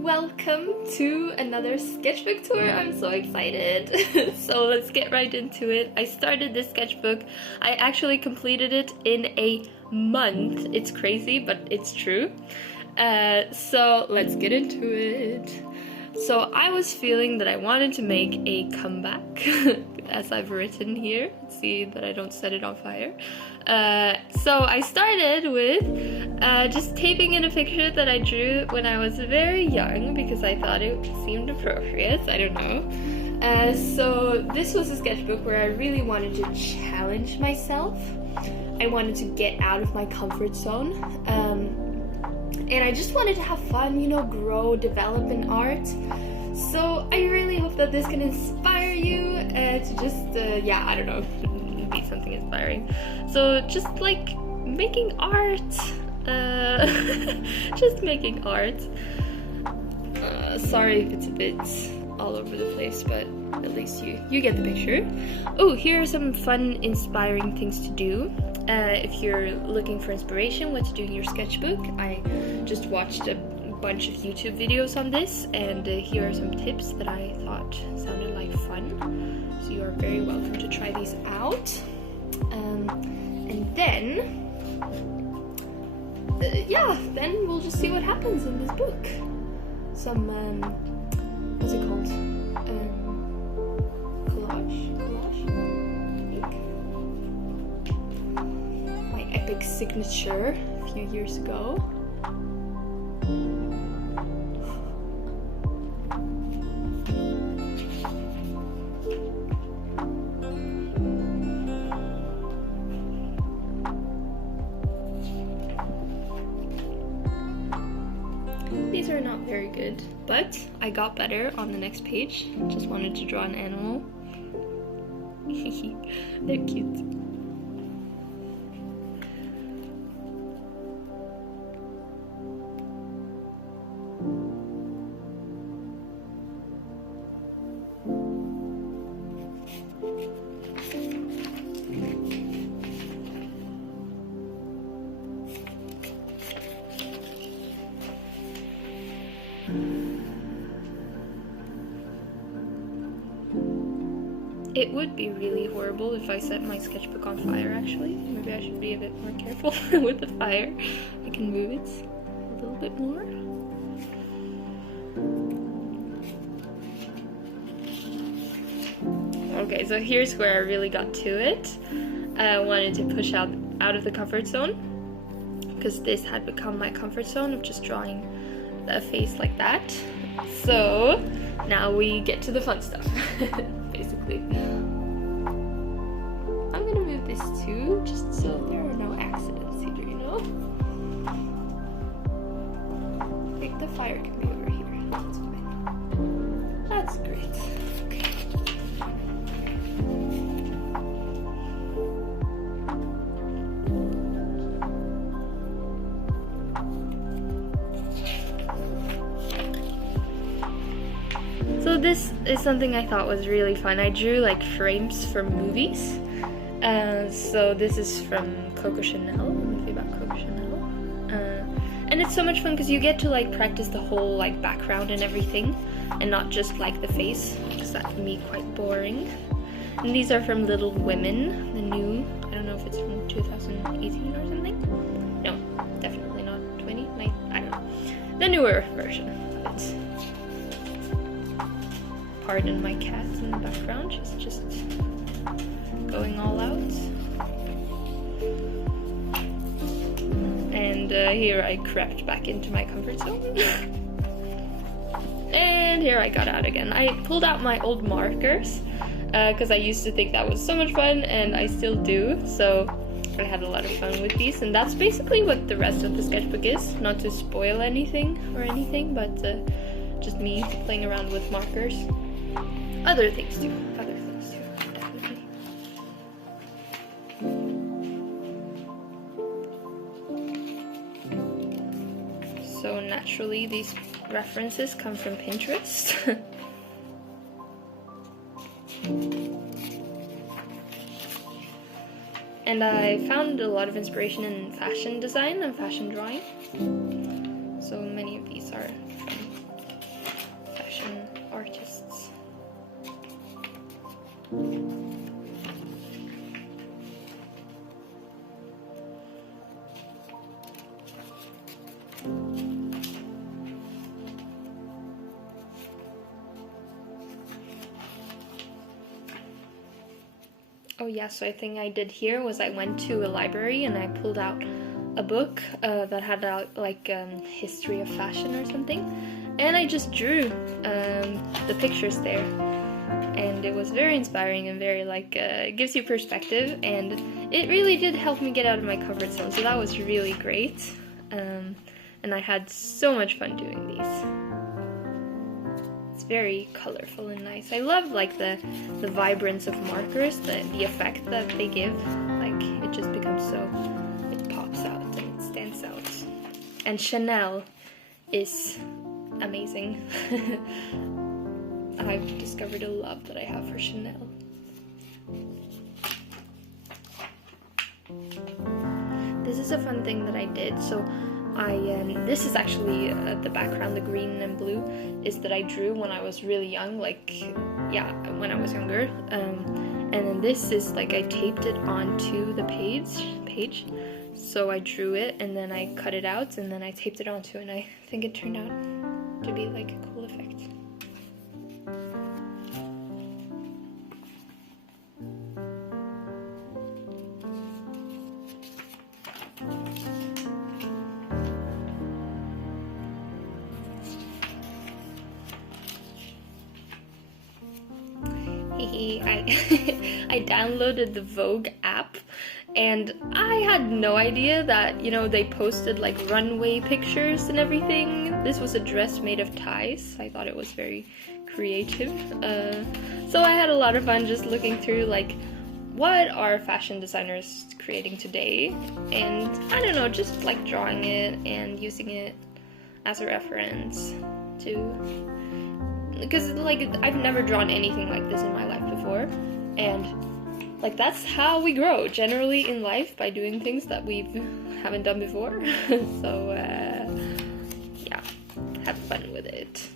Welcome to another sketchbook tour. I'm so excited. So let's get right into it. I started this sketchbook. I actually completed it in a month. It's crazy, but it's true. So let's get into it. So I was feeling that I wanted to make a comeback, as I've written here. See that I don't set it on fire. So I started with just taping in a picture that I drew when I was very young because I thought it seemed appropriate. I don't know. So this was a sketchbook where I really wanted to challenge myself. I wanted to get out of my comfort zone. And I just wanted to have fun, you know, grow, develop in art. So I really hope that this can inspire you to just, I don't know, be something inspiring. So just like making art, just making art. Sorry if it's a bit all over the place, but at least you get the picture. Oh, here are some fun, inspiring things to do. If you're looking for inspiration, what to do in your sketchbook, I just watched a bunch of YouTube videos on this, and here are some tips that I thought sounded like fun. So you are very welcome to try these out. And then, then we'll just see what happens in this book. Some, what's it called? Collage? My epic signature a few years ago. These are not very good, but I got better on the next page. Just wanted to draw an animal. They're cute. It would be really horrible if I set my sketchbook on fire, actually. Maybe I should be a bit more careful with the fire. I can move it a little bit more. Okay, so here's where I really got to it. I wanted to push out of the comfort zone, because this had become my comfort zone of just drawing a face like that. So now we get to the fun stuff. Basically. I'm gonna move this too, just so there are no accidents here, you know? I think the fire can be over here. That's fine. That's great. Okay. So this is something I thought was really fun. I drew like frames from movies. So this is from Coco Chanel, a movie about Coco Chanel. And it's so much fun because you get to like practice the whole like background and everything, and not just like the face, because that can be quite boring. And these are from Little Women, the new, I don't know if it's from 2018 or something. No, definitely not 20, I don't know. The newer version of it. Pardon my cat in the background, she's just going all out. And here I crept back into my comfort zone. And here I got out again. I pulled out my old markers because I used to think that was so much fun, and I still do. So I had a lot of fun with these, and that's basically what the rest of the sketchbook is. Not to spoil anything, but just me playing around with markers. Other things too, definitely. So naturally, these references come from Pinterest. And I found a lot of inspiration in fashion design and fashion drawing. So many of these are from artists. Oh yeah, so I think I did here was I went to a library and I pulled out a book that had history of fashion or something, and I just drew the pictures there, and it was very inspiring and very it gives you perspective, and it really did help me get out of my comfort zone, so that was really great, and I had so much fun doing these. It's very colorful and nice. I love the vibrance of markers, the effect that they give. Like it just becomes so, it pops out and it stands out. And Chanel is amazing. I've discovered a love that I have for Chanel. This is a fun thing that I did. So this is actually the background, the green and blue, is that I drew when I was really young, when I was younger. And then this is I taped it onto the page. So I drew it and then I cut it out and then I taped it onto, and I think it turned out to be a cool effect. I downloaded the Vogue app, and I had no idea that, they posted runway pictures and everything. This was a dress made of ties. I thought it was very creative. So I had a lot of fun just looking through what are fashion designers creating today, and I don't know, just drawing it and using it as a reference because I've never drawn anything like this in my life before, and that's how we grow generally in life, by doing things that we haven't done before. So yeah, have fun with it.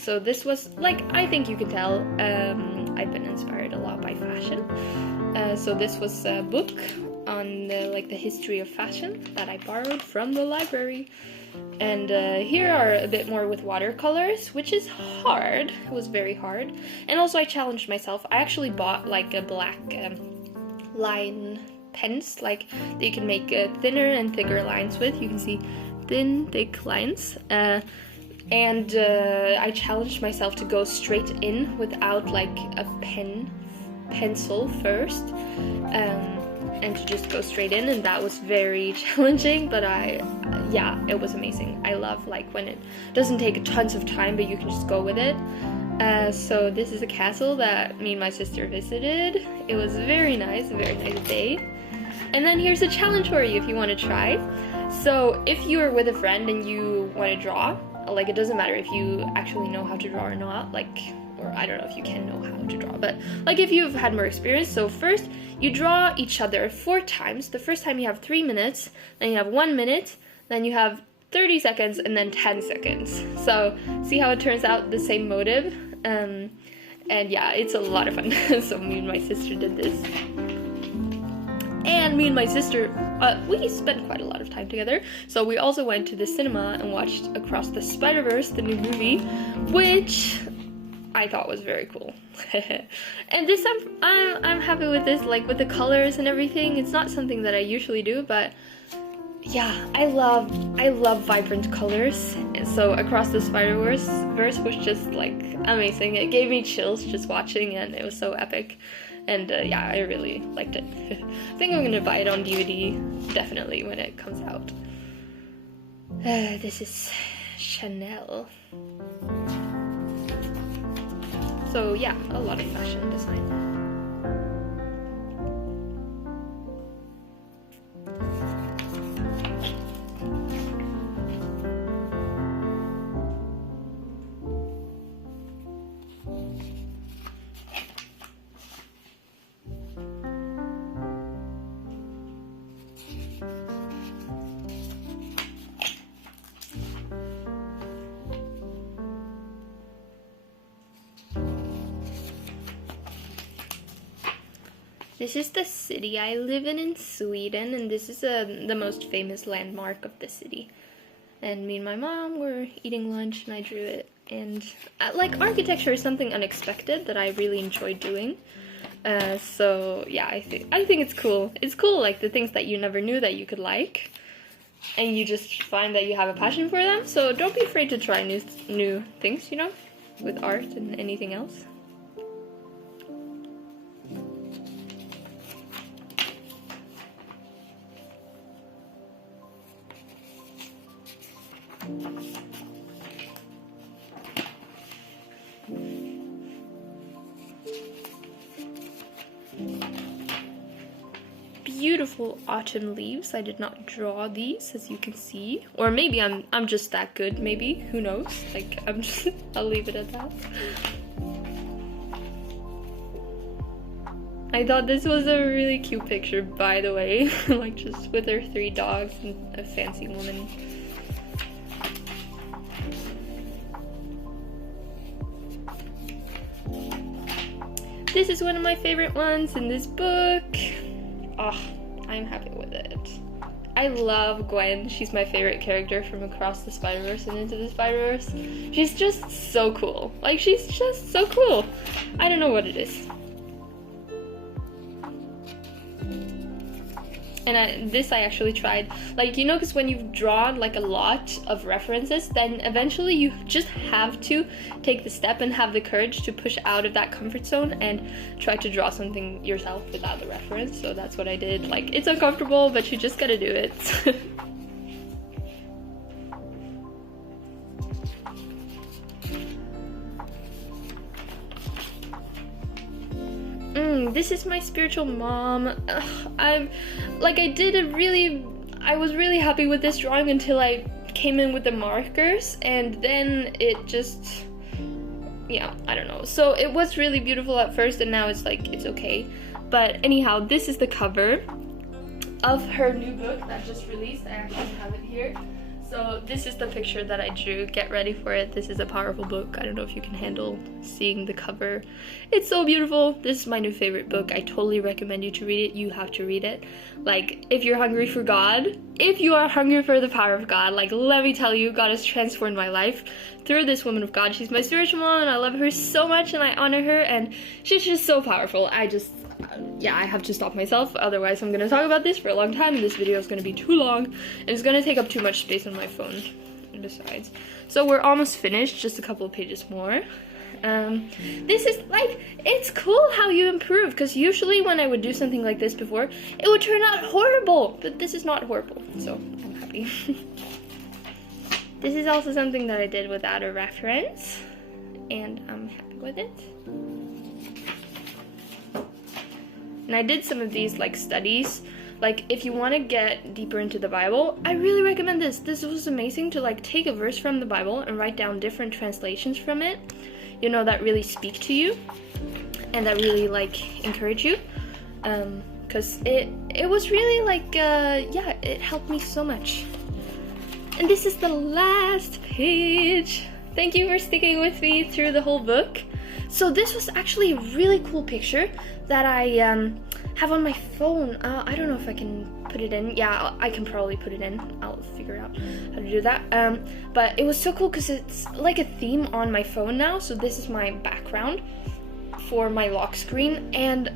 So this was, I think you can tell, I've been inspired a lot by fashion. So this was a book on the history of fashion that I borrowed from the library. And here are a bit more with watercolors, which is hard. It was very hard. And also I challenged myself. I actually bought a black line pens, that you can make thinner and thicker lines with. You can see thin, thick lines. And I challenged myself to go straight in without a pencil first, and to just go straight in, and that was very challenging, but it was amazing. I love when it doesn't take tons of time, but you can just go with it. So this is a castle that me and my sister visited. It was very nice, a very nice day. And then here's a challenge for you if you want to try. So if you're with a friend and you want to draw, it doesn't matter if you actually know how to draw or not, or I don't know if you can know how to draw, but if you've had more experience. So first you draw each other 4 times. The first time you have 3 minutes, then you have 1 minute, then you have 30 seconds, and then 10 seconds. So see how it turns out, the same motive. And yeah, it's a lot of fun. So me and my sister did this. And me and my sister, we spent quite a lot of time together. So we also went to the cinema and watched Across the Spider-Verse, the new movie, which I thought was very cool. And this I'm happy with this, with the colors and everything. It's not something that I usually do, but yeah, I love vibrant colors. And so Across the Spider-Verse was just amazing. It gave me chills just watching, and it was so epic. And yeah, I really liked it. I think I'm gonna buy it on DVD, definitely, when it comes out. This is Chanel. So yeah, a lot of fashion design. This is the city I live in Sweden, and this is the most famous landmark of the city. And me and my mom were eating lunch, and I drew it. And like, architecture is something unexpected that I really enjoy doing. So yeah, I think it's cool. It's cool, like the things that you never knew that you could like, and you just find that you have a passion for them. So don't be afraid to try new things, you know, with art and anything else. Beautiful autumn leaves. I did not draw these, as you can see, or maybe I'm just that good. Maybe, who knows? Like, I'll leave it at that. I thought this was a really cute picture, by the way, like just with her 3 dogs and a fancy woman. This is one of my favorite ones in this book. Oh, I'm happy with it. I love Gwen. She's my favorite character from Across the Spider-Verse and Into the Spider-Verse. She's just so cool. Like, she's just so cool. I don't know what it is. And this I actually tried, like, you know, because when you've drawn like a lot of references, then eventually you just have to take the step and have the courage to push out of that comfort zone and try to draw something yourself without the reference. So that's what I did. Like, it's uncomfortable, but you just gotta do it. This is my spiritual mom. I was really happy with this drawing until I came in with the markers, and then it just, yeah, I don't know. So it was really beautiful at first, and now it's like, it's okay. But anyhow, this is the cover of her new book that just released. I actually have it here. So this is the picture that I drew. Get ready for it. This is a powerful book. I don't know if you can handle seeing the cover. It's so beautiful. This is my new favorite book. I totally recommend you to read it. You have to read it. Like, if you're hungry for God, if you are hungry for the power of God, like, let me tell you, God has transformed my life through this woman of God. She's my spiritual mom, and I love her so much, and I honor her, and she's just so powerful. Yeah, I have to stop myself, otherwise I'm gonna talk about this for a long time, and this video is gonna be too long, and it's gonna take up too much space on my phone, besides. So we're almost finished, just a couple of pages more. This is, like, it's cool how you improve, because usually when I would do something like this before, it would turn out horrible, but this is not horrible, so I'm happy. This is also something that I did without a reference, and I'm happy with it. And I did some of these, like, studies. Like, if you want to get deeper into the Bible, I really recommend this. This was amazing to, like, take a verse from the Bible and write down different translations from it, you know, that really speak to you and that really, like, encourage you. Because it was really, like, yeah, it helped me so much. And this is the last page. Thank you for sticking with me through the whole book. So this was actually a really cool picture that I have on my phone. I don't know if I can put it in. Yeah, I can probably put it in. I'll figure out how to do that. But it was so cool because it's like a theme on my phone now. So this is my background for my lock screen. And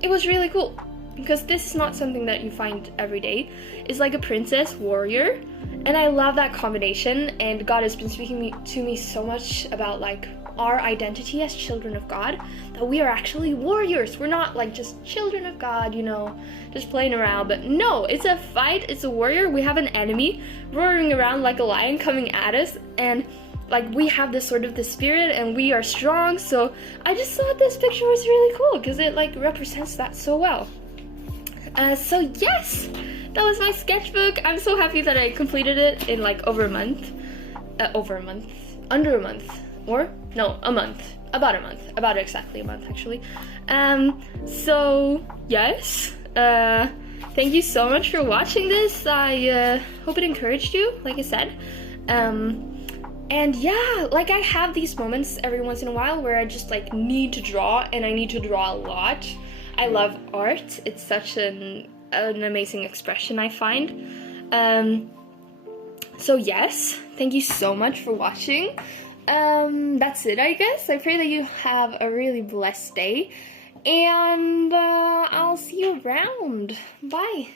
it was really cool because this is not something that you find every day. It's like a princess warrior. And I love that combination. And God has been speaking to me so much about, like, our identity as children of God, that we are actually warriors. We're not like just children of God, you know, just playing around, but no, it's a fight, it's a warrior. We have an enemy roaring around like a lion coming at us, and like we have this sort of the spirit and we are strong. So I just thought this picture was really cool because it like represents that so well. So yes, that was my sketchbook. I'm so happy that I completed it in like under a month, or no, a month, about exactly a month actually. So yes, thank you so much for watching this. I hope it encouraged you, like I said, And yeah, like I have these moments every once in a while where I just like need to draw, and I need to draw a lot. I love art. It's such an amazing expression, I find. So yes, thank you so much for watching. That's it, I guess. I pray that you have a really blessed day, and I'll see you around. Bye.